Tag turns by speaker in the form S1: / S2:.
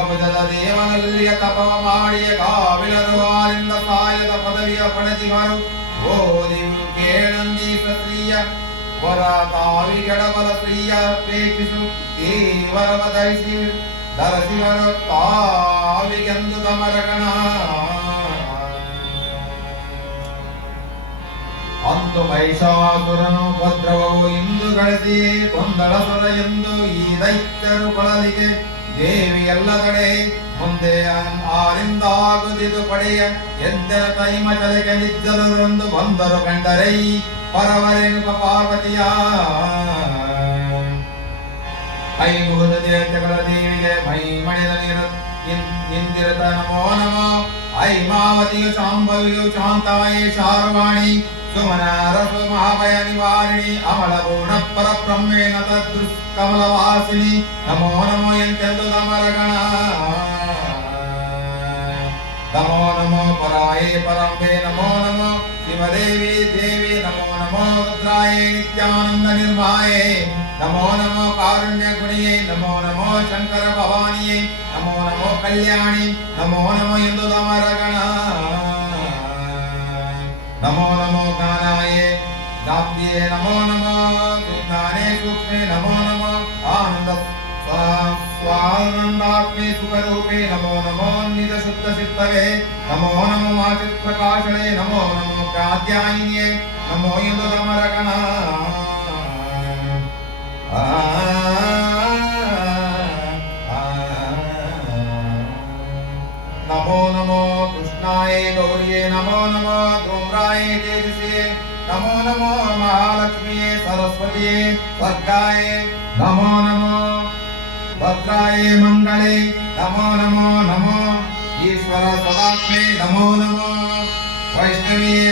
S1: ಶಿವಭುಜದ ದೇವನಲ್ಲಿಯ ತಪವ ಮಾಡಿಯ ಕಾವಿಲರು ಆರಿಂದ ಸಾಯದ ಪದವಿಯ ಪಡೆದಿವರು. ಓದಿ ಕೇಳಂದಿ ಸ್ತ್ರೀಯ, ವರ ತಾವಿಗೆಡಬಲ ಸ್ತ್ರೀಯ ಪ್ರೇಕ್ಷಿಸು ದೇವರವ ಧರಿಸಿ ಧರಸಿವರು ತಾವಿಗೆಂದು ತಮರಗಣ ಅಂದು ಮಹಿಷಾಸುರನು ಭದ್ರವವು ಇಂದು ಗಳಿಸಿ ಕೊಂದಳಸುರ ಎಂದು ಈ ದೈತ್ಯರು ಕೊಳಲಿಗೆ ದೇವಿ ಎಲ್ಲದಡೆ ಮುಂದೆ ಅನ್- ಆರಿಂದ ಆಗುದಿದು ಪಡೆಯ ಎಂದರ ತೈಮ ಚಲೆಗೆ ನಿಜ್ಜಲರೊಂದು ಬಂದರು ಕಂಡರೈ ಪರವರೆಂಬ ಪಾರ್ವತಿಯ. ಐ ಮುಗಿದ ದೇವತೆಗಳ ದೇವಿಗೆ ಮೈ ಮಣಿದ ನೀರು ಇಂದಿರತ ನಮೋ ನಮೋ. ಐಮಾವತಿಯು ಶಾಂಭವಿಯು ಶಾಂತಮಯಿ, ಶಾರ್ವಾಣಿ. సుమనారసు మహాభయ నివారిణి అమల పూర్ణ పరబ్రహ్మేణ తదృక్ కమలవాసిని నమో నమో ఎంతెందు తమరగణ నమో నమో పరాయే పరంబే నమో నమో శివదేవి దేవి నమో నమో రుద్రాయే నిత్యానంద నిర్మాయే నమో నమో కారుణ్య గుణియే నమో నమో శంకర భవానియే నమో నమో కళ్యాణి నమో నమో ఎందు తమరగణ ये नमो नमः ज्ञाने सूक्ष्मे नमो नमः, आनन्द। स्वानन्दात्मे सुखरूपे नमो नमो निजशुद्धसिद्धवे, नमो नमो माचित्प्रकाशणे नमो नमो काद्यायिन्ये नमो यदुरमरकणा नमो नमो कृष्णाय गौर्ये, नमो नमो धूम्राय तेजसे ಕೃಷ್ಣಾಯ ಗೌರಿಯೇ ನಮೋ ನಮೋ ಧೂಮ್ರಾಯ ತೇಜಸ್ವಿಯೇ ನಮೋ ನಮೋ ಮಹಾಲಕ್ಷ್ಮಿಯೇ, ಸರಸ್ವತಿಯೇ ವರ್ಗಾಯ ನಮೋ ನಮೋ ಭದ್ರಾಯ, ಮಂಗಳೇ, ನಮೋ ನಮೋ ನಮೋ, ಈಶ್ವರ ಸದಾತ್ಮೆ, ನಮೋ ನಮೋ, ವೈಷ್ಣವಿಯೇ